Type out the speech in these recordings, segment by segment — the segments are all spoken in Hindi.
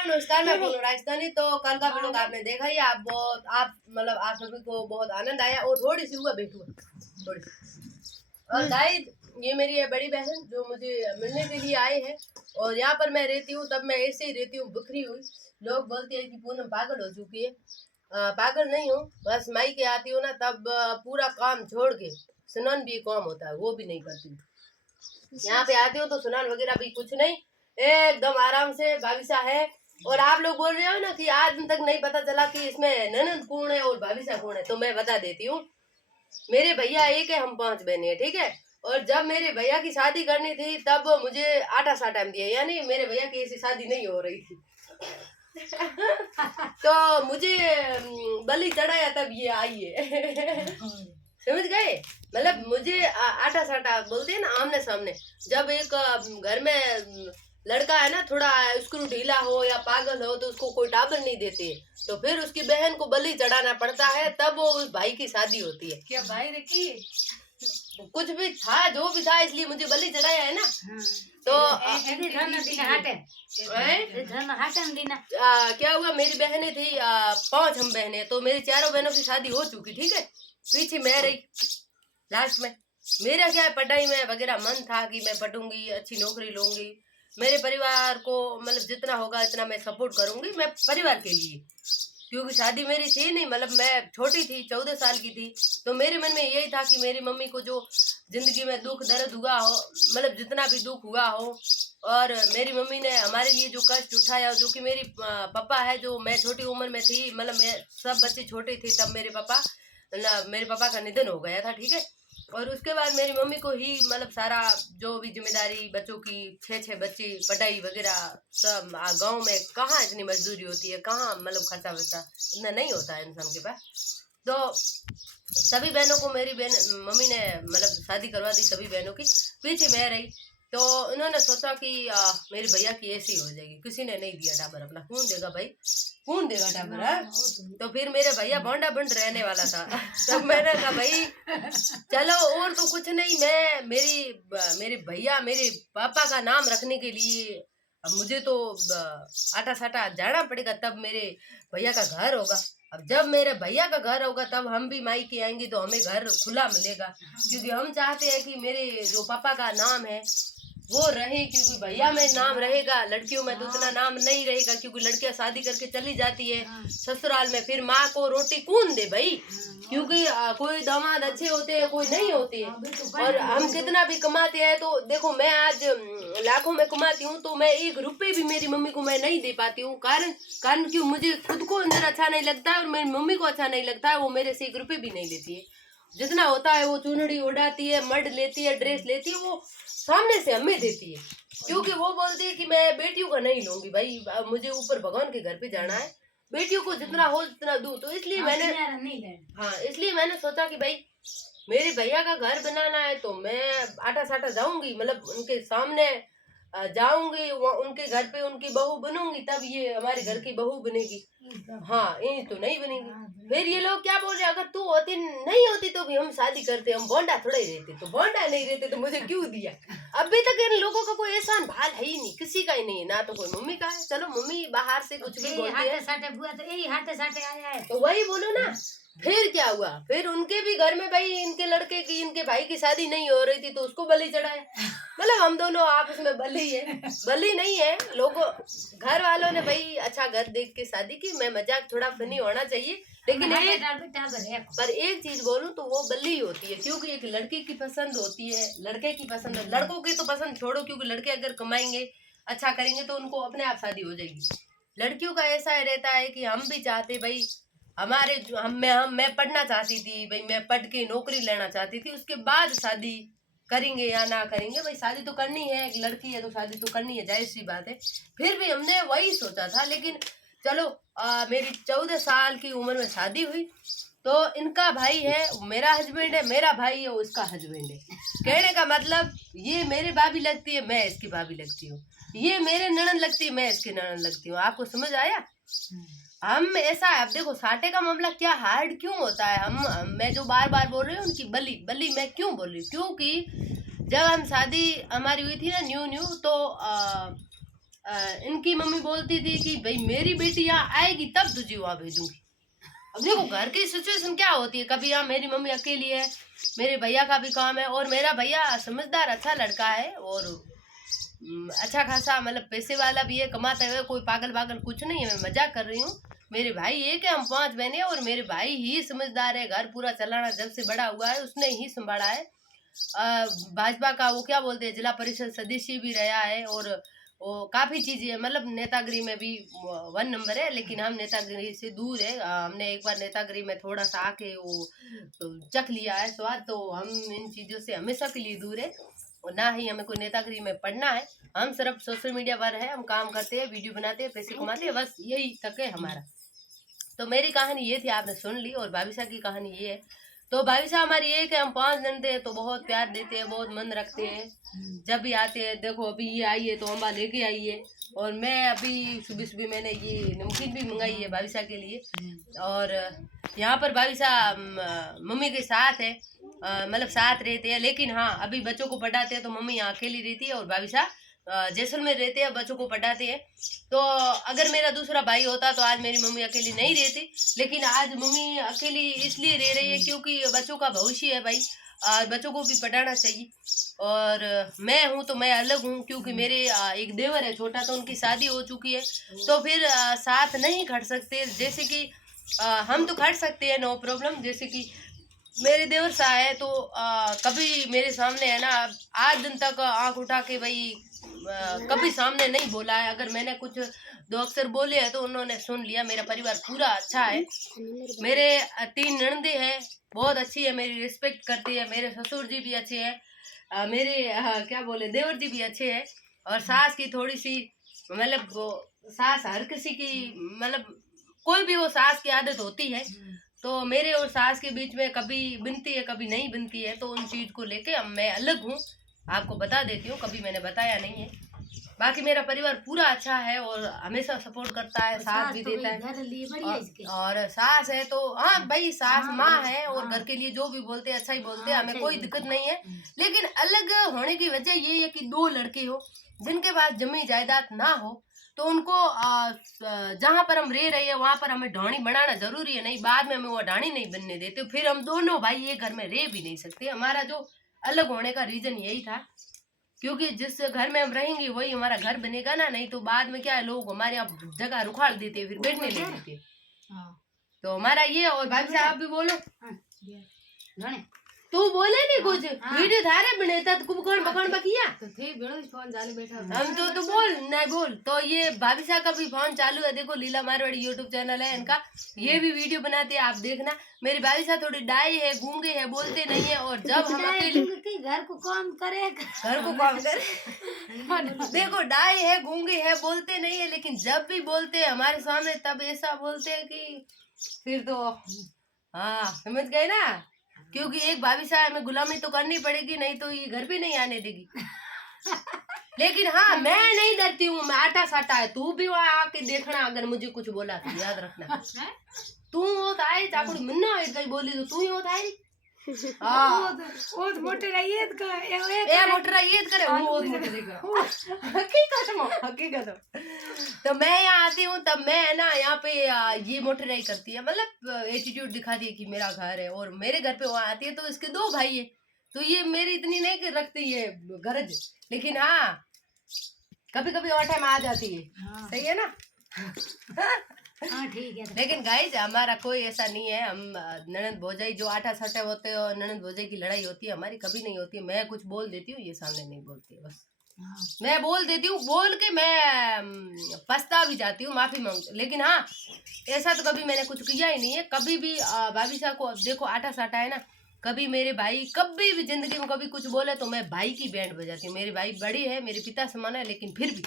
हेलो नमस्कार, मैं बोल राजस्थानी। तो कल का व्लॉग आपने देखा ही, आप सभी को बहुत आनंद आया और थोड़ी सी हुआ बैठू थोड़ी सी। और गाइस, ये मेरी है बड़ी बहन जो मुझे मिलने के लिए आए हैं। और यहाँ पर मैं रहती हूँ, तब मैं ऐसे ही रहती हूँ, बिखरी हुई। लोग बोलते हैं कि पूनम पागल हो चुकी है। पागल नहीं हूँ, बस माई के आती हूँ ना, तब पूरा काम छोड़ के स्नान भी काम होता है वो भी नहीं करती। यहाँ पे आती हूँ तो स्नान वगैरह भी कुछ नहीं, एकदम आराम से भाविसा है। और आप लोग बोल रहे हो ना कि आज तक नहीं पता चला कि इसमें ननद कौन है और भाविसा कौन है, तो मैं बता देती हूँ। मेरे भैया एक है, हम 5 बहनें हैं, ठीक है। और जब मेरे भैया की शादी करनी थी तब मुझे आटा सा टाइम दिया, यानी मेरे भैया की ऐसी शादी नहीं हो रही थी। तो मुझे बलि चढ़ाया तब ये आई है। समझ गए? मतलब मुझे आटा साटा बोलते हैं ना, आमने सामने। जब एक घर में लड़का है ना, थोड़ा स्क्रू ढीला हो या पागल हो तो उसको कोई टाबर नहीं देते, तो फिर उसकी बहन को बलि चढ़ाना पड़ता है, तब वो उस भाई की शादी होती है। क्या भाई रखी कुछ भी था, जो भी था, इसलिए मुझे बलि चढ़ाया है ना। तो क्या हुआ, मेरी बहनें थी 5 हम बहनें, तो मेरी चारों बहनों की शादी हो चुकी, ठीक है। पीछे मैं रही लास्ट में। मेरा क्या है, पढ़ाई में वगैरह मन था कि मैं पढ़ूंगी, अच्छी नौकरी लूंगी, मेरे परिवार को मतलब जितना होगा इतना मैं सपोर्ट करूंगी, मैं परिवार के लिए। क्योंकि शादी मेरी थी नहीं, मतलब मैं छोटी थी, 14 साल की थी। तो मेरे मन में यही था कि मेरी मम्मी को जो जिंदगी में दुख दर्द हुआ हो, मतलब जितना भी दुख हुआ हो, और मेरी मम्मी ने हमारे लिए जो कष्ट उठाया, जो कि मेरी पापा है, जो मैं छोटी उम्र में थी, मतलब मैं सब बच्चे छोटे थे तब मेरे पापा का निधन हो गया था, ठीक है। और उसके बाद मेरी मम्मी को ही मतलब सारा जो भी जिम्मेदारी, बच्चों की 6 बच्चे, पढ़ाई वगैरह सब। गांव में कहाँ इतनी मजदूरी होती है, कहाँ मतलब खर्चा वर्चा इतना नहीं होता है इंसान के पास। तो सभी बहनों को मेरी बहन मम्मी ने मतलब शादी करवा दी, सभी बहनों की। पीछे मैं रही, तो इन्होंने सोचा कि मेरे भैया की ऐसी हो जाएगी, किसी ने नहीं दिया टाबर अपना। कौन देगा भाई, कौन देगा टाबर है? तो फिर मेरे भैया भोंडा बंड रहने वाला था। तब मैंने कहा भाई चलो, और तो कुछ नहीं, मैं मेरे भैया मेरे पापा का नाम रखने के लिए अब मुझे तो आटा साटा जाना पड़ेगा, तब मेरे भैया का घर होगा। अब जब मेरे भैया का घर होगा तब हम भी मायके आएंगे, तो हमें घर खुला मिलेगा। क्योंकि हम चाहते हैं कि मेरे जो पापा का नाम है वो रहे, क्योंकि भैया में नाम रहेगा, लड़कियों में तो उतना नाम नहीं रहेगा, क्योंकि लड़कियां शादी करके चली जाती है ससुराल में, फिर माँ को रोटी कौन दे भाई? क्योंकि कोई दामाद अच्छे होते हैं, कोई नहीं होते हैं। और हम कितना भी कमाते हैं, तो देखो मैं आज लाखों में कमाती हूँ, तो मैं 1 रुपये भी मेरी मम्मी को मैं नहीं दे पाती हूँ। कारण क्यों, मुझे खुद को अंदर अच्छा नहीं लगता है और मेरी मम्मी को अच्छा नहीं लगता है, वो मेरे से 1 रुपये भी नहीं लेती है। जितना होता है वो चुनड़ी उड़ाती है, मड लेती है, ड्रेस लेती है, वो सामने से हमें देती है। क्योंकि वो बोलती है कि मैं बेटियों का नहीं लूंगी भाई, मुझे ऊपर भगवान के घर पे जाना है, बेटियों को जितना हो जितना दूं। तो इसलिए मैंने सोचा कि भाई मेरे भैया का घर बनाना है, तो मैं आटा साटा जाऊंगी, मतलब उनके सामने जाऊंगी, उनके घर पे उनकी बहू बनूंगी, तब ये हमारे घर की बहू बनेगी। हाँ, ये तो नहीं बनेगी। फिर ये लोग क्या बोल रहे, अगर तू होती नहीं होती तो भी हम शादी करते, हम बोंडा थोड़ा ही रहते। तो बोंडा नहीं रहते तो मुझे क्यों दिया? अभी तक इन लोगों का कोई एहसान भाल है ही नहीं, किसी का ही नहीं है, ना तो कोई मम्मी का है। चलो मम्मी बाहर से कुछ भी बोलती है, तो वही बोलो ना। फिर क्या हुआ, फिर उनके भी घर में भाई इनके लड़के की, इनके भाई की शादी नहीं हो रही थी, तो उसको बलि चढ़ाया। मतलब हम दोनों आपस में बलि है, बलि नहीं है। लोगों घर वालों ने भाई अच्छा घर देख के शादी की। मैं मजाक थोड़ा फनी होना चाहिए, लेकिन पर एक चीज बोलूं तो वो बलि होती है, क्योंकि एक लड़की की पसंद होती है, लड़के की पसंद है। लड़कों की तो पसंद छोड़ो, क्योंकि लड़के अगर कमाएंगे, अच्छा करेंगे, तो उनको अपने आप शादी हो जाएगी। लड़कियों का ऐसा रहता है कि हम भी चाहते भाई, हमारे मैं पढ़ना चाहती थी भाई, मैं पढ़ के नौकरी लेना चाहती थी, उसके बाद शादी करेंगे या ना करेंगे, भाई शादी तो करनी है, एक लड़की है तो शादी तो करनी है, जाहिर सी बात है। फिर भी हमने वही सोचा था, लेकिन चलो मेरी 14 साल की उम्र में शादी हुई, तो इनका भाई है, मेरा हस्बैंड है, मेरा भाई है, उसका हस्बैंड है। कहने का मतलब ये मेरी भाभी लगती है, मैं इसकी भाभी लगती हूँ, ये मेरे ननद लगती है, मैं इसकी ननद लगती हूँ। आपको समझ आया? हम ऐसा है, अब देखो साटे का मामला क्या हार्ड क्यों होता है। मैं जो बार बार बोल रही हूँ उनकी बली मैं क्यों बोल रही हूँ, क्योंकि जब हम शादी हमारी हुई थी ना न्यू तो इनकी मम्मी बोलती थी कि भाई मेरी बेटी यहाँ आएगी तब तुझे वहाँ भेजूंगी। अब देखो घर की सिचुएशन क्या होती है, कभी यहाँ मेरी मम्मी अकेली है, मेरे भैया का भी काम है, और मेरा भैया समझदार अच्छा लड़का है और अच्छा खासा मतलब पैसे वाला भी है, कमाते हुए, कोई पागल पागल कुछ नहीं है, मैं मजाक कर रही हूँ। मेरे भाई एक है, हम 5 बहने, और मेरे भाई ही समझदार है, घर पूरा चलाना जब से बड़ा हुआ है उसने ही संभाला है। भाजपा का वो क्या बोलते हैं, जिला परिषद सदस्य भी रहा है, और वो काफ़ी चीज़ें मतलब नेतागिरी में भी 1 नंबर है, लेकिन हम नेतागिरी से दूर है। हमने एक बार नेतागिरी में थोड़ा सा आके वो चख लिया है स्वाद, तो हम इन चीज़ों से हमेशा के लिए दूर है, और ना ही हमें कोई नेतागिरी में पढ़ना है। हम सिर्फ सोशल मीडिया पर है, हम काम करते हैं, वीडियो बनाते हैं, पैसे कमाते हैं, बस यही तक है हमारा। तो मेरी कहानी ये थी, आपने सुन ली, और भाविशा की कहानी ये है। तो भाविशा हमारी एक है, हम 5 जन थे, तो बहुत प्यार देते हैं, बहुत मन रखते हैं। जब भी आते हैं, देखो अभी ये आई है तो अम्बा लेके आई है, और मैं अभी सुबह सुबह मैंने ये नमकीन भी मंगाई है भाविशा के लिए। और यहाँ पर भाविशा मम्मी के साथ है, मतलब साथ रहते हैं, लेकिन हाँ अभी बच्चों को पढ़ाते हैं तो मम्मी यहाँ अकेली रहती है, और भाविशा जैसलमेर रहते हैं, बच्चों को पढ़ाते हैं। तो अगर मेरा दूसरा भाई होता तो आज मेरी मम्मी अकेली नहीं रहती, लेकिन आज मम्मी अकेली इसलिए रह रही है क्योंकि बच्चों का भविष्य है भाई, और बच्चों को भी पढ़ाना चाहिए। और मैं हूँ तो मैं अलग हूँ, क्योंकि मेरे एक देवर है छोटा, तो उनकी शादी हो चुकी है, तो फिर साथ नहीं खट सकते। जैसे कि हम तो खट सकते हैं, नो प्रॉब्लम, जैसे कि मेरे देवर सा है तो कभी मेरे सामने है ना, आज दिन तक आंख उठा के भाई कभी सामने नहीं बोला है। अगर मैंने कुछ 2 अक्षर बोले हैं तो उन्होंने सुन लिया। मेरा परिवार पूरा अच्छा है, मेरे 3 ननदे हैं, बहुत अच्छी है, मेरी रिस्पेक्ट करती है। मेरे ससुर जी भी अच्छे हैं, मेरे क्या बोले देवर जी भी अच्छे हैं, और सास की थोड़ी सी मतलब सास हर किसी की मतलब कोई भी वो सास की आदत होती है, तो मेरे और सास के बीच में कभी बनती है कभी नहीं बनती है, तो उन चीज़ को लेके अब मैं अलग हूँ, आपको बता देती हूँ, कभी मैंने बताया नहीं है। बाकी मेरा परिवार पूरा अच्छा है और हमेशा सपोर्ट करता है, साथ भी देता है। और सास है तो हाँ भाई, सास माँ है, और घर के लिए जो भी बोलते हैं अच्छा ही बोलते हैं, हमें कोई दिक्कत नहीं है। लेकिन अलग होने की वजह ये है कि 2 लड़के हो जिनके पास जमीन जायदाद ना हो, तो उनको जहाँ पर हम रह रहे हैं वहां पर हमें ढाणी बनाना जरूरी है, नहीं बाद में हमें वो ढाणी नहीं बनने देते, फिर हम दोनों भाई एक घर में रह भी नहीं सकते। हमारा जो अलग होने का रीजन यही था, क्योंकि जिस घर में हम रहेंगे वही हमारा घर बनेगा ना, नहीं तो बाद में क्या है, लोग हमारे यहाँ जगह रुखाड़ देते फिर बैठने लग देते। तो हमारा ये। और भाई साहब भी बोलो, तू बोले नहीं कुछ, वीडियो थारे बने था तो कौन बकन बकिया तो थे फोन चालू बैठा हम तो बोल नहीं बोल। तो ये भाविशा का भी फोन चालू है, देखो लीला मारवाड़ी यूट्यूब चैनल है इनका, ये भी वीडियो बनाते हैं, आप देखना। मेरी भाविशा थोड़ी डाई है, गूंगे है, बोलते नहीं है, और जब हम अकेले घर को काम करे देखो डाई है, गूंगे है, बोलते नहीं है, लेकिन जब भी बोलते हैं हमारे सामने तब ऐसा बोलते हैं कि फिर तो हाँ समझ गए ना, क्योंकि एक भाविशा हमें गुलामी तो करनी पड़ेगी, नहीं तो ये घर भी नहीं आने देगी। लेकिन हाँ मैं नहीं डरती हूँ, मैं आटा साटा है, तू भी वहाँ आके देखना, अगर मुझे कुछ बोला तो याद रखना तू होता है चाकुड़ी मुन्ना कहीं बोली तो तू ही होता है। मोटर आयत का ए मोटर आयत करे वो मोटर का हकीकत। तो मैं यहाँ आती हूँ तब मैं है ना यहाँ पे ये मोटराई करती है, मतलब एटीट्यूड दिखाती है कि मेरा घर है, और मेरे घर पे वहाँ आती है तो इसके 2 भाई है, तो ये मेरी इतनी नहीं रखती है गरज, लेकिन हाँ कभी कभी और टाइम आ जाती है। हाँ। सही है ना। हाँ ठीक है। लेकिन गाइज हमारा कोई ऐसा नहीं है, हम ननद भौजाई जो आटा सटे होते हैं और ननद भौजाई की लड़ाई होती है, हमारी कभी नहीं होती है। मैं कुछ बोल देती हूँ, ये सामने नहीं बोलती है, बस मैं बोल देती हूँ, बोल के मैं पछता भी जाती हूँ, माफी मांगती, लेकिन हाँ ऐसा तो कभी मैंने कुछ किया ही नहीं है। कभी भी भाविशा को देखो आटा साटा है ना, कभी मेरे भाई कभी भी जिंदगी में कभी कुछ बोले तो मैं भाई की बैंड बजाती हूँ। मेरे भाई बड़ी है, मेरे पिता समान है, लेकिन फिर भी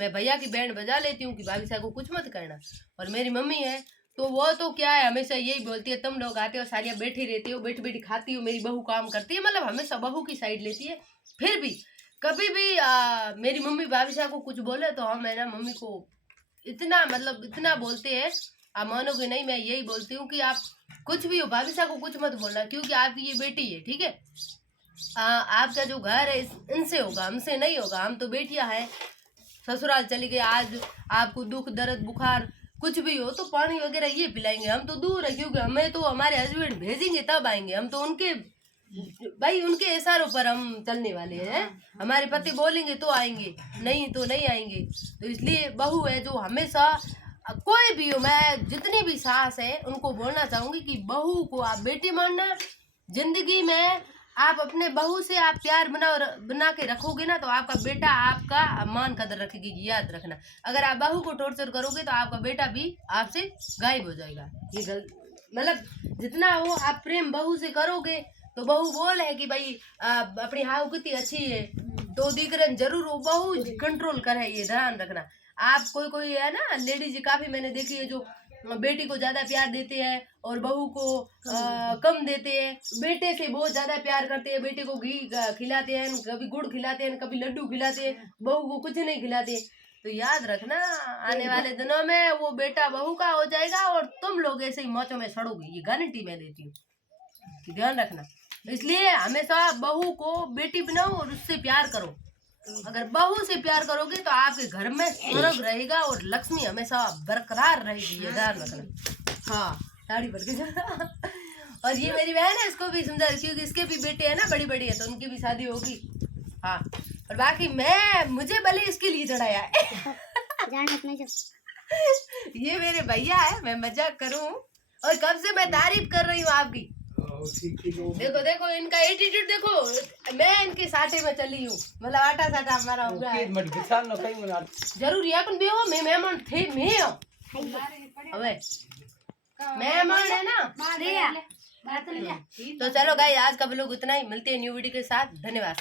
मैं भैया की बैंड बजा लेती हूँ कि भाविशा को कुछ मत करना। और मेरी मम्मी है तो वो तो क्या है, हमेशा यही बोलती है, तुम लोग आते हो सारियाँ बैठी रहती हो, बैठी बैठी खाती हो, मेरी बहू काम करती है, मतलब हमेशा बहू की साइड लेती है। फिर भी कभी भी मेरी मम्मी भाविशा को कुछ बोले तो हम है ना मम्मी को इतना मतलब इतना बोलते हैं, आप मानोगे नहीं, मैं यही बोलती हूँ कि आप कुछ भी हो भाविशा को कुछ मत बोलना, क्योंकि आपकी ये बेटी है, ठीक है। आपका जो घर है इनसे होगा, हमसे नहीं होगा, हम तो बेटियां हैं। ससुराल चली गई, आज आपको दुख दर्द बुखार कुछ भी हो तो पानी वगैरह ये पिलाएंगे। हम तो दूर है, क्योंकि हमें तो हमारे हस्बैंड भेजेंगे तब आएंगे। हम तो उनके भाई उनके इशारों पर हम चलने वाले हैं। हमारे पति बोलेंगे तो आएंगे, नहीं तो नहीं आएंगे। तो इसलिए बहू है जो हमेशा, कोई भी हो, मैं जितनी भी सास है उनको बोलना चाहूंगी कि बहू को आप बेटी मानना। जिंदगी में आप अपने बहू से आप प्यार बना के रखोगे ना, तो आपका बेटा आपका मान कदर रखेगी, याद रखना। अगर आप बहू को टॉर्चर करोगे तो आपका बेटा भी आपसे गायब हो जाएगा। ये मतलब जितना हो आप प्रेम बहू से करोगे तो बहू बोल है कि भाई अपनी हाउ कितनी अच्छी है, तो दीकरन जरूर वो बहू कंट्रोल करे, ये ध्यान रखना। आप कोई है ना लेडीज काफी मैंने देखी है जो बेटी को ज्यादा प्यार देते हैं और बहू को कम देते हैं। बेटे से बहुत ज्यादा प्यार करते हैं, बेटे को घी खिलाते हैं, कभी गुड़ खिलाते हैं, कभी लड्डू खिलाते हैं, बहू को कुछ नहीं खिलाते। तो याद रखना आने वाले दिनों में वो बेटा बहू का हो जाएगा और तुम लोग ऐसे ही मौचों में सड़ोगे, ये गारंटी मैं देती हूँ, ध्यान रखना। इसलिए हमेशा बहू को बेटी बनाओ और उससे प्यार करो। अगर बहू से प्यार करोगे तो आपके घर में स्वर्ग रहेगा और लक्ष्मी हमेशा बरकरार रहेगी, ये ध्यान रखना। हाँ दाढ़ी बढ़ के और ये मेरी बहन है, इसको भी समझा, क्योंकि इसके भी बेटे हैं ना, बड़ी बड़ी है, तो उनकी भी शादी होगी। हाँ और बाकी मुझे भले इसके लिए चढ़ाया है ये मेरे भैया है, मैं मजाक करूँ और कब से मैं तारीफ कर रही हूँ आपकी। देखो देखो इनका एटीट्यूड देखो, मैं इनके साथे में चली हूँ, मतलब आटा साटा हमारा होगा जरूर अपन भी हो, मैं मेहमान थे, मैं अबे मेहमान है ना। तो चलो गाइस आज का व्लॉग इतना ही, मिलते हैं न्यू वीडियो के साथ। धन्यवाद।